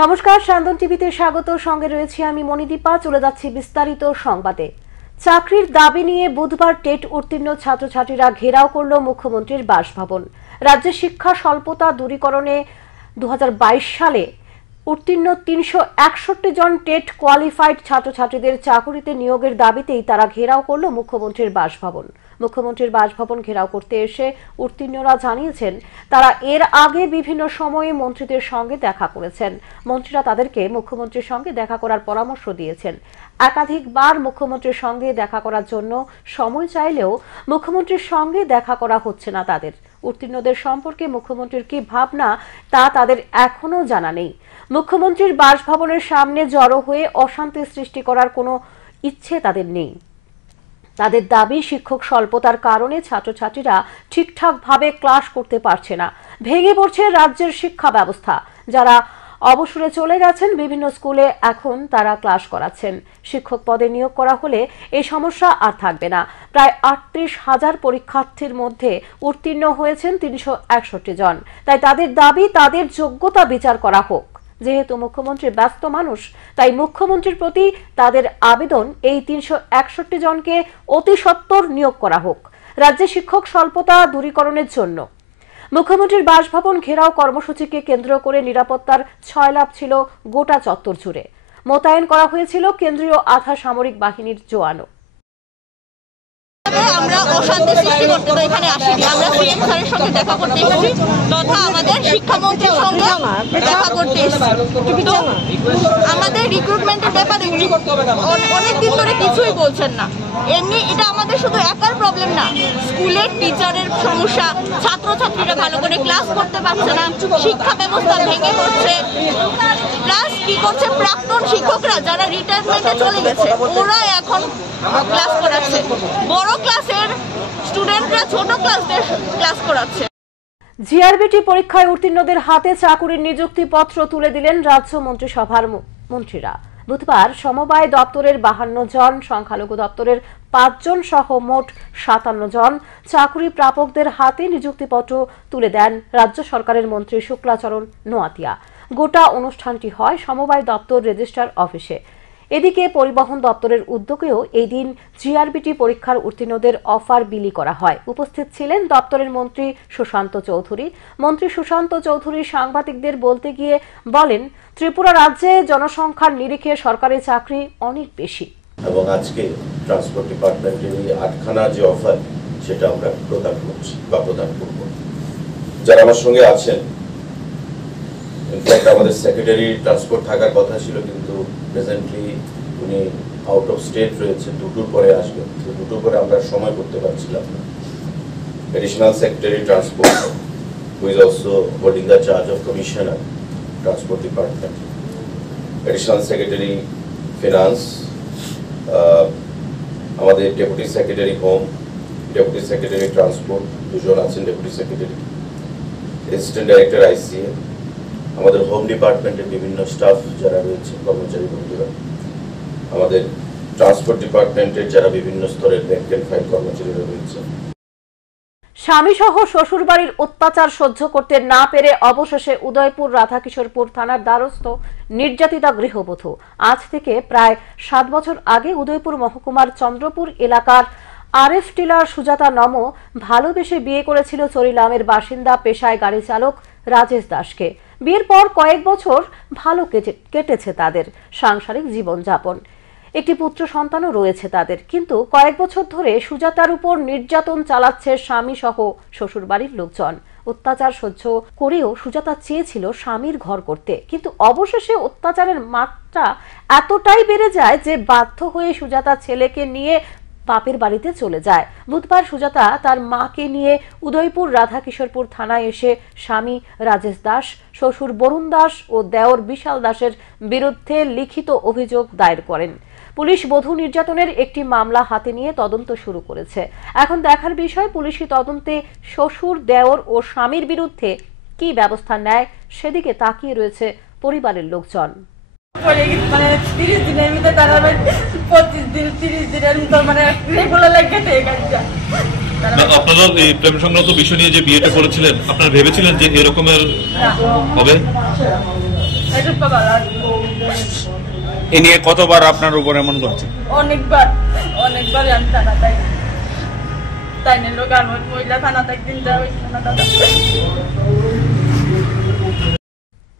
নমস্কার, সান্দন টিভিতে স্বাগত। সঙ্গে রয়েছি আমি মণিদীপা। চলে যাচ্ছি বিস্তারিত সংবাদে। চাকরির দাবি নিয়ে বুধবার টেট উত্তীর্ণ ছাত্রছাত্রীরা ঘেরাও করল মুখ্যমন্ত্রীর বাসভবন। রাজ্যে শিক্ষা স্বল্পতা দূরীকরণে 2022 সালে উত্তীর্ণ 361 জন টেট কোয়ালিফাইড ছাত্রছাত্রীদের চাকরিতে নিয়োগের দাবিতেই তারা ঘেরাও করল মুখ্যমন্ত্রীর বাসভবন। মুখ্যমন্ত্রীর বাসভবন ঘেরাও করতে এসে উত্তীর্ণরা জানিয়েছেন তারা এর আগে বিভিন্ন সময়ে মন্ত্রীদের সঙ্গে দেখা করেছেন। মন্ত্রীরা তাদেরকে মুখ্যমন্ত্রীর সঙ্গে দেখা করার পরামর্শ দিয়েছেন। একাধিকবার মুখ্যমন্ত্রীর সঙ্গে দেখা করার জন্য সময় চাইলেও মুখ্যমন্ত্রীর সঙ্গে দেখা করা হচ্ছে না তাদের। উত্তীর্ণদের সম্পর্কে মুখ্যমন্ত্রীর কি ভাবনা তা তাদের এখনো জানা নেই। মুখ্যমন্ত্রীর বাসভবনের সামনে জড়ো হয়ে অশান্তি সৃষ্টি করার কোনো ইচ্ছে তাদের নেই। তাদের দাবি, শিক্ষক স্বল্পতার কারণে ছাত্রছাত্রীরা ঠিকঠাকভাবে ক্লাস করতে পারছে না। ভেঙে পড়ছে রাজ্যের শিক্ষা ব্যবস্থা। যারা অবসরে চলে গেছেন বিভিন্ন স্কুলে এখন তারা ক্লাস করাচ্ছেন। শিক্ষক পদে নিয়োগ করা হলে এই সমস্যা আর থাকবে না। প্রায় 38,000 পরীক্ষার্থীর মধ্যে উত্তীর্ণ হয়েছেন 361 জন। তাই তাদের দাবি, তাদের যোগ্যতা বিচার করা হোক। যেহেতু মুখ্যমন্ত্রী ব্যস্ত মানুষ, তাই মুখ্যমন্ত্রীর প্রতি তাদের আবেদন এই 361 জনকে অতি সত্বর নিয়োগ করা হোক রাজ্যে শিক্ষক স্বল্পতা দূরীকরণের জন্য। মুখ্যমন্ত্রীর বাসভবন ঘেরাও কর্মসূচিকে কেন্দ্র করে নিরাপত্তার ছয়লাভ ছিল গোটা চত্বর জুড়ে। মোতায়েন করা হয়েছিল কেন্দ্রীয় আধা সামরিক বাহিনীর জওয়ানও। আমরা অশান্তি সৃষ্টি করতে তো এখানে আসিনি। আমরা সিএম স্যারের সঙ্গে দেখা করতে এসেছি তথা আমাদের শিক্ষামন্ত্রীর সঙ্গে দেখা করতে এসেছি। তো আমাদের রিক্রুটমেন্টের ব্যাপারে অনেকদিন ধরে কিছুই বলছেন না। এমনি এটা আমাদের শুধু একার প্রবলেম না, স্কুলের টিচারের সমস্যা, ছাত্রছাত্রীরা ভালো করে ক্লাস করতে পারছে না, শিক্ষা ব্যবস্থা ভেঙে পড়ছে। প্লাস কি করছে, প্রাক্তন শিক্ষকরা যারা রিটায়ারমেন্টে চলে গেছে ওরা এখন ক্লাস করাচ্ছে, বড় ক্লাসের স্টুডেন্টরা ছোট ক্লাসদের ক্লাস করাচ্ছে। জিআরবিটি পরীক্ষায় উত্তীর্ণদের হাতে চাকুরির নিযুক্তিপত্র তুলে দিলেন রাজ্য মন্ত্রিসভার মন্ত্রীরা। বুধবার সমবায় দপ্তরের 52 জন, সংখ্যালঘু দপ্তরের 5 জন সহ মোট 57 জন চাকুরি প্রাপকদের হাতে নিযুক্তিপত্র তুলে দেন রাজ্য সরকারের মন্ত্রী শুক্লাচরণ নোয়াতিয়া। গোটা অনুষ্ঠানটি হয় সমবায় দপ্তর রেজিস্ট্রার অফিসে। এদিকে পরিবহন দপ্তরের উদ্যোগেও এই দিন জিআরবিটি পরীক্ষার উত্তীর্ণদের অফার বিলি করা হয়। উপস্থিত ছিলেন দপ্তরের মন্ত্রী সুশান্ত চৌধুরী। মন্ত্রী সুশান্ত চৌধুরী সাংবাদিকদের বলতে গিয়ে বলেন, ত্রিপুরা রাজ্যে জনসংখ্যার নিরিখে সরকারি চাকরি অনেক বেশি এবং আজকে ট্রান্সপোর্ট ডিপার্টমেন্টের এই 8খানা যে অফার সেটা আমরা প্রদান করছি বা প্রদান করব। যারা আমার সঙ্গে আছেন, ইনফ্যাক্ট আমাদের সেক্রেটারি ট্রান্সপোর্ট থাকার কথা ছিল, কিন্তু প্রেজেন্টলি উনি আউট অফ স্টেট রয়েছে, দুটোর পরে আসবেন। তো দুটোর পরে আমরা সময় করতে পারছিলাম না। Additional secretary transport who is also holding the charge of commissioner transport department, additional secretary finance, আমাদের deputy secretary home, deputy secretary transport দুজন আছেন, deputy secretary, assistant director ICA, আমাদের হোম ডিপার্টমেন্টের বিভিন্ন স্টাফ যারা রয়েছে, কর্মচারী বন্ধুরা, আমাদের ট্রান্সপোর্ট ডিপার্টমেন্টের যারা বিভিন্ন স্তরের ব্যাংক এন্ড ফাইল কর্মচারীরা রয়েছে। স্বামী সহ শ্বশুর বাড়ির অত্যাচার সহ্য করতে না পেরে অবশেষে উদয়পুর রাধাকিশোরপুর থানার দ্বারস্থ নির্যাতিতা গৃহবধূ। আজ থেকে প্রায় 7 বছর আগে উদয়পুর মহকুমার চন্দ্রপুর এলাকার আরএফ টিলার সুজাতা নম ভালোবেসে বিয়ে করেছিল চরিলামের বাসিন্দা পেশায় গাড়ি চালক রাজেশ দাসকে। বিয়ের পর কয়েক বছর ভালো কেটেছে তাদের সাংসারিক জীবনযাপন। একটি পুত্র সন্তানও রয়েছে তাদের। কিন্তু কয়েক বছর ধরে সুজাতার উপর নির্যাতন চালাচ্ছে স্বামী সহ শ্বশুরবাড়ির লোকজন। অত্যাচার সহ্য করেও সুজাতা চেয়েছিল স্বামীর ঘর করতে, কিন্তু অবশেষে অত্যাচারের মাত্রা এতটাই বেড়ে যায় যে বাধ্য হয়ে সুজাতা ছেলেকে নিয়ে বাপের বাড়িতে চলে যায়। বুধবার সুজাতা তার মাকে নিয়ে উদয়পুর রাধাকিশোরপুর থানায় এসে স্বামী রাজেশ দাস, শ্বশুর বরুণ দাস ও দেওর বিশাল দাসের বিরুদ্ধে লিখিত অভিযোগ দায়ের করেন। পুলিশ বধূ নির্যাতনের একটি মামলা হাতে নিয়ে তদন্ত শুরু করেছে। এখন দেখার বিষয় পুলিশি তদন্তে শ্বশুর, দেওর ও স্বামীর বিরুদ্ধে কি ব্যবস্থা নেয় সেদিকে তাকিয়ে রয়েছে পরিবারের লোকজন। 30 দিনের মধ্যে তারা 25 দিন 30 দিনের মধ্যে মানে রেগুলার লাগে আপনারা এই প্রেম সংক্রান্ত বিষয় নিয়ে যে বিয়েটা করেছিলেন, আপনারা ভেবেছিলেন যে এরকমের হবে? এ নিয়ে কতবার আপনার উপর এমন করছে? অনেকবার আমি থানা তাই নিল গার্মেন্ট মহিলা থানা একদিন যাওয়া হয়েছিল না দাদা।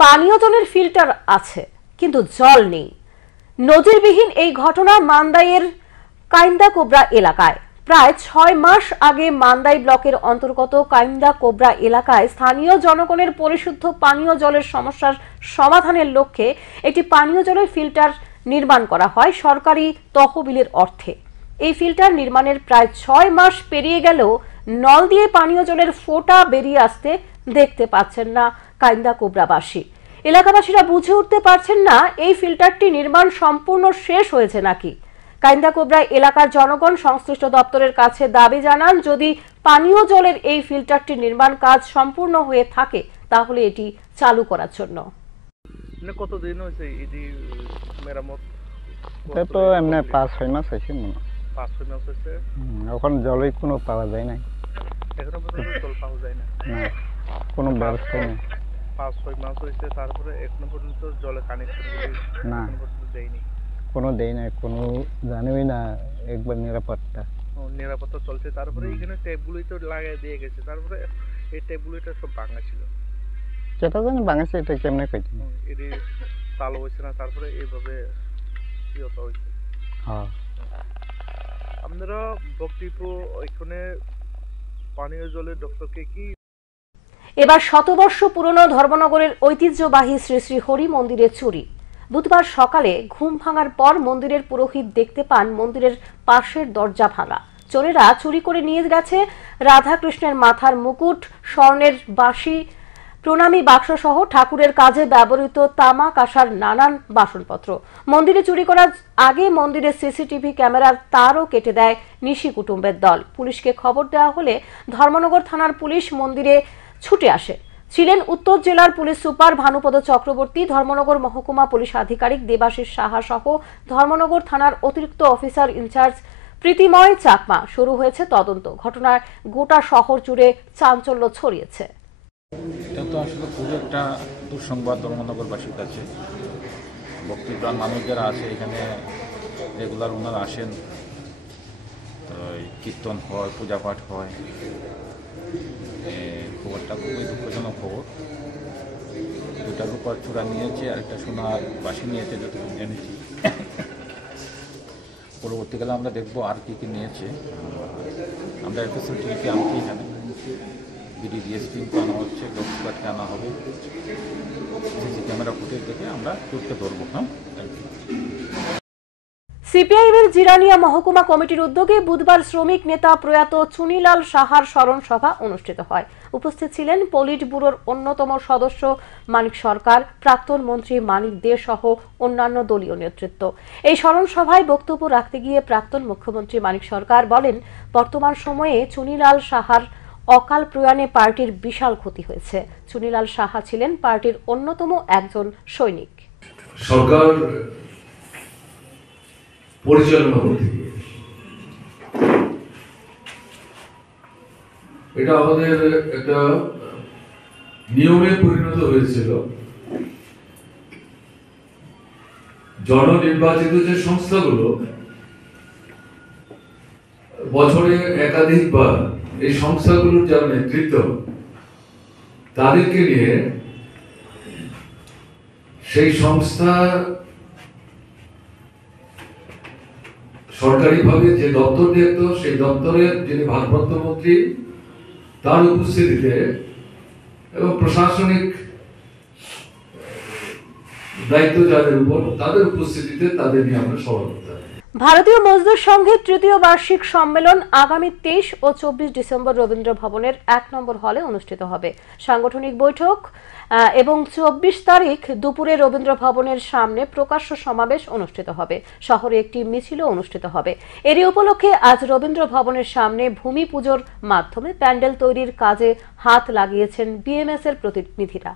পানীয় জলের ফিল্টার আছে কিন্তু জল নেই। নজিরবিহীন এই ঘটনা মান্দাইয়ের কাইন্দা কোবরা এলাকায়। প্রায় 6 মাস আগে মান্দাই ব্লকের অন্তর্গত কাইন্দা কোবরা এলাকায় স্থানীয় জনগণের পরিশুদ্ধ পানীয় জলের সমস্যার সমাধানের লক্ষ্যে একটি পানীয় জলের ফিল্টার নির্মাণ করা হয় সরকারি তহবিলের অর্থে। এই ফিল্টার নির্মাণের প্রায় 6 মাস পেরিয়ে গেলেও নল দিয়ে পানীয় জলের ফোঁটা বেরিয়ে আসতে দেখতে পাচ্ছেন না কাইন্দা কোবরাবাসী। এলাকাবাসীরা বুঝে উঠতে পারছেন না এই ফিল্টারটি নির্মাণ সম্পূর্ণ শেষ হয়েছে নাকি। কাইন্দা কোবরা এলাকার জনগণ সংশ্লিষ্ট দপ্তরের কাছে দাবি জানান, যদি পানীয় জলের এই ফিল্টারটি নির্মাণ কাজ সম্পূর্ণ হয়ে থাকে তাহলে এটি চালু করার জন্য। কতদিন হয়েছে এটি মেরামত? এটা তো এমনি 5-6 মাস হয়েছে মনে হয়। 5-6 মাস হয়েছে। এখন জলই কোনো পাওয়া যায় না, এখনো পর্যন্ত জল পাওয়া যায় না, কোনো ব্যবস্থা নেই। 5-6 মাস হয়েছে, তারপরে এখনো পর্যন্ত জলের কানেকশন না দেয়নি, কোনো দেয় না, কোনো জানেই না একবার নিরাপত্তা চলছে। তারপরে এখানে ট্যাপগুলোই তো লাগিয়ে দিয়ে গেছে, তারপরে এই ট্যাপগুলো সব ভাঙা ছিল, যেটা জানি ভাঙাছে, এটা কেমনে কইতে এটি চালু হয়েছে না, তারপরে এইভাবে ইয়েটা হয়েছে। হ্যাঁ, আপনারা বক্তব্য এখানে পানীয় জলের ডক্টরকে কি? এবার শতবর্ষ পুরনো ধর্মনগরের ঐতিহ্যবাহী শ্রী শ্রী হরি মন্দিরে চুরি। বুধবার সকালে ঘুম ভাঙার পর মন্দিরের পুরোহিত দেখতে পান মন্দিরের পাশের দরজা ভাঙা। চোরেরা চুরি করে নিয়ে গেছে রাধাকৃষ্ণের মাথার মুকুট, স্বর্ণের বাঁশি, প্রণামী বাক্স সহ ঠাকুরের কাজে ব্যবহৃত তামা কাঁসার নানান বাসনপত্র। মন্দিরে চুরি করার আগে মন্দিরের সিসিটিভি ক্যামেরার তারও কেটে দেয় নিশি কুটুম্বের দল। পুলিশকে খবর দেওয়া হলে ধর্মনগর থানার পুলিশ মন্দিরে ছুটে আসে। ছিলেন উত্তর জেলার পুলিশ সুপার ভানুপদ চক্রবর্তী, ধর্মনগর মহকুমা পুলিশ আধিকারিক দেবাশিস সাহা সহ ধর্মনগর থানার অতিরিক্ত অফিসার ইনচার্জ প্রীতিময় চাকমা। শুরু হয়েছে তদন্ত। ঘটনায় গোটা শহর জুড়ে চাঞ্চল্য ছড়িয়েছে। এটা তো আসলে খুব একটা দুঃসংবাদ ধর্মনগরবাসীর কাছে। ভক্তিপ্রাণ মানুষ যারা আছে এখানে রেগুলার ওনারা আসেন, কীর্তন হয়, পূজা পাঠ হয়। খবরটা খুবই দুঃখজনক খবর। 2টা রূপার চূড়া নিয়েছে আর একটা সোনার বাঁশি নিয়েছে যতটুকু জেনেছি। পরবর্তীকালে আমরা দেখবো আর কি কি নিয়েছে। আমরা একটা সিসিটিভি আনছি, এখানে বিডি ডিএসপিকে আনা হচ্ছে, ডক্টরকে আনা হবে, সিসি ক্যামেরা ফুটেজ দেখে আমরা চোরকে ধরবো। হ্যাঁ, সিপিআইএমের জিরানিয়া মহকুমা কমিটির উদ্যোগে বুধবার শ্রমিক নেতা প্রয়াত চুনিলাল সাহার স্মরণ সভা অনুষ্ঠিত হয়। উপস্থিত ছিলেন পলিট ব্যুরোর অন্যতম সদস্য মানিক সরকার, প্রাক্তন মন্ত্রী মানিক দে সহ অন্যান্য দলীয় নেতৃত্ব। এই স্মরণ সভায় বক্তব্য রাখতে গিয়ে প্রাক্তন মুখ্যমন্ত্রী মানিক সরকার বলেন, বর্তমান সময়ে চুনিলাল সাহার অকাল প্রয়াণে পার্টির বিশাল ক্ষতি হয়েছে। চুনিলাল সাহা ছিলেন পার্টির অন্যতম একজন সৈনিক। সরকার পরিচালনা করতে গিয়ে এটা আমাদের একটা নিয়মে পরিণত হয়েছিল। জননির্বাচিত যে সংস্থাগুলো বছরে একাধিকবার এই সংস্থাগুলোর যারা নেতৃত্ব, তাদেরকে নিয়ে সেই সংস্থা সরকারিভাবে যে দপ্তর দেখত, সেই দপ্তরের যিনি ভারপ্রাপ্ত মন্ত্রী, তার উপস্থিতিতে এবং প্রশাসনিক দায়িত্ব যাদের উপর, তাদের উপস্থিতিতে তাদের নিয়ে আমরা সভা করতে হবে। ভারতীয় মজদুর সংঘের তৃতীয় বার্ষিক সম্মেলন আগামী 23 ও 24 ডিসেম্বর রবীন্দ্র ভবনের 1 নম্বর হলে অনুষ্ঠিত হবে। সাংগঠনিক বৈঠক এবং 24 তারিখ দুপুরে রবীন্দ্র ভবনের সামনে প্রকাশ্য সমাবেশ অনুষ্ঠিত হবে। শহরে একটি মিছিলও অনুষ্ঠিত হবে। এরই উপলক্ষে আজ রবীন্দ্র ভবনের সামনে ভূমি পুজোর মাধ্যমে প্যান্ডেল তৈরির কাজে হাত লাগিয়েছেন বিএমএস এর প্রতিনিধিরা।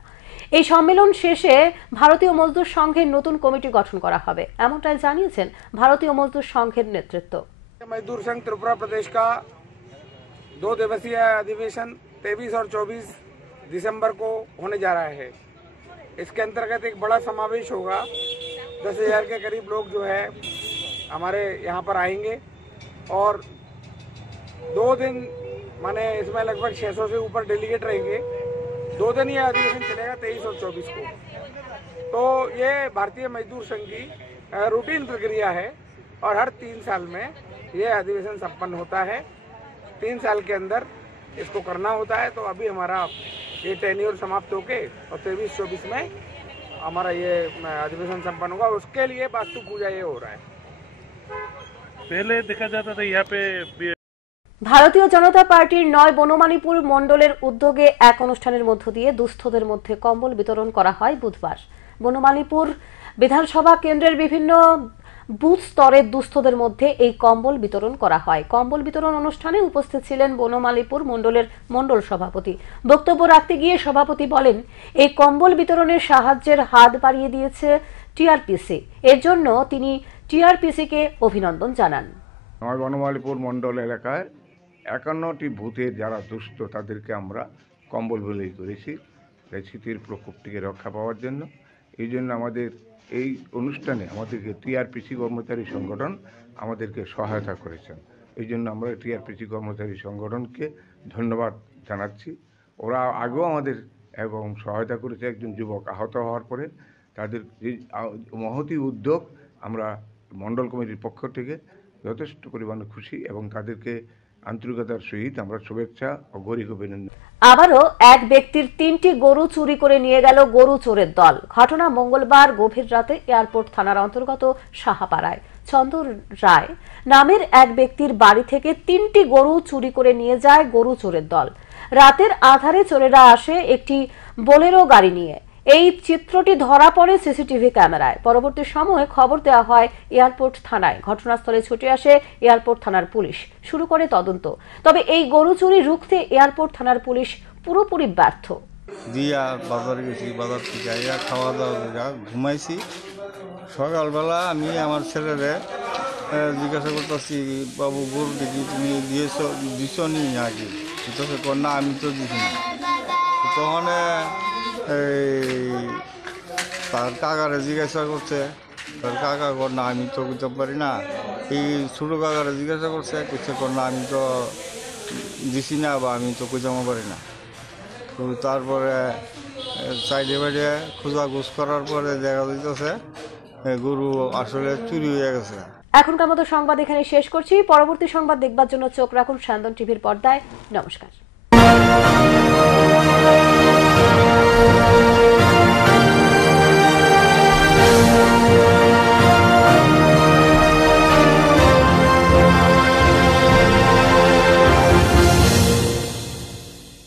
এই সম্মেলন শেষে ভারতীয় মজদুর সংঘের নতুন কমিটি গঠন করা হবে, এমনটাই জানিয়েছেন ভারতীয় মজদুর সংঘের নেতৃত্ব। मजदूर संघ त्रिपुरा प्रदेश का 2 दिवसीय अधिवेशन 23 और 24 दिसंबर को होने जा रहा है। इसके अंतर्गत एक बड़ा समावेश होगा। 10,000 के करीब लोग जो है हमारे यहाँ पर आएंगे और 2 दिन माने इसमें लगभग 600 से ऊपर डेलीगेट रहेंगे। 2 दिन ये अधिवेशन चलेगा 23 और 24 को। तो ये भारतीय मजदूर संघ की रूटीन प्रक्रिया है और हर 3 साल में ये अधिवेशन संपन्न होता है। 3 साल के अंदर इसको करना होता है। तो अभी हमारा ये टेन्योर समाप्त होके और 23-24 में हमारा ये अधिवेशन संपन्न होगा। उसके लिए वास्तु पूजा ये हो रहा है। पहले देखा जाता था यहाँ पे ভারতীয় জনতা পার্টির ৯ বনমালীপুর মণ্ডলের উদ্যোগে এক অনুষ্ঠানের মধ্য দিয়ে দুস্থদের মধ্যে কম্বল বিতরণ করা হয় বুধবার। বনমালীপুর বিধানসভা কেন্দ্রের বিভিন্ন বুথ স্তরের দুস্থদের মধ্যে এই কম্বল বিতরণ করা হয়। কম্বল বিতরণ অনুষ্ঠানে উপস্থিত ছিলেন বনমালীপুর মণ্ডলের মণ্ডল সভাপতি। বক্তব্য রাখতে গিয়ে সভাপতি বলেন, এই কম্বল বিতরণের সাহায্যের হাত বাড়িয়ে দিয়েছে টিআরপিসি। এর জন্য তিনি টিআরপিসিকে অভিনন্দন জানান। নয় বনমালীপুর মণ্ডল এলাকায় 51টি বুথের যারা দুস্থ তাদেরকে আমরা কম্বল বিলি করেছি শীতের প্রকোপ থেকে রক্ষা পাওয়ার জন্য। এই জন্য আমাদের এই অনুষ্ঠানে আমাদেরকে টিআরপিসি কর্মচারী সংগঠন আমাদেরকে সহায়তা করেছেন। এই জন্য আমরা টিআরপিসি কর্মচারী সংগঠনকে ধন্যবাদ জানাচ্ছি। ওরা আগেও আমাদের এবং সহায়তা করেছে। একজন যুবক আহত হওয়ার পরে তাদের এই মহতি উদ্যোগ আমরা মণ্ডল কমিটির পক্ষ থেকে যথেষ্ট পরিমাণে খুশি এবং তাদেরকে আন্তরিকতার সহিত আমরা শুভেচ্ছা ও গরিব অভিনন্দন। আবারও এক ব্যক্তির 3টি গরু চুরি করে নিয়ে গেল গরু চোরের দল। ঘটনা মঙ্গলবার গভীর রাতে এয়ারপোর্ট থানার অন্তর্গত সাহাপাড়ায় চন্দর রায় নামের এক ব্যক্তির বাড়ি থেকে 3টি গরু চুরি করে নিয়ে যায় গরু চোরের দল। রাতের আধারে চোরেরা আসে একটি বোলেরো গাড়ি নিয়ে। এই চিত্রটি ধরা পড়ে সিসিটিভি ক্যামেরায়। পরবর্তী সময়ে খবর দেওয়া হয় এয়ারপোর্ট থানায়। ঘটনাস্থলে ছুটে আসে এয়ারপোর্ট থানার পুলিশ, শুরু করে তদন্ত। তবে এই গরু চুরি রুখতে এয়ারপোর্ট থানার পুলিশ পুরোপুরি ব্যর্থ। দিয়া বাজারে গেছি, বাজার থেকে আইয়া খাওয়া দাওয়া ঘুমাইছি। সকালবেলা আমি আমার ছেলেরে জিজ্ঞাসা করতেছি, বাবু গরু দেখি তুমি দিছ নি আগে? না আমি তো দিছি না। তখন তার কাকারে জিজ্ঞাসা করছে, তার কাকা কর না আমি তো বুঝতে পারি না। এই ছোটো কাকারে জিজ্ঞাসা করছে, কিছু কর না আমি তো দিছি না বা আমি তো খুঁজামো পারি না। তো তারপরে সাইডে বাইডে খোঁজাখুঁজ করার পরে দেখা যাইতেছে গরু আসলে চুরি হয়ে গেছে। এখনকার মতো সংবাদ এখানে শেষ করছি। পরবর্তী সংবাদ দেখবার জন্য চোখ রাখুন সান্দন টিভির পর্দায়। নমস্কার।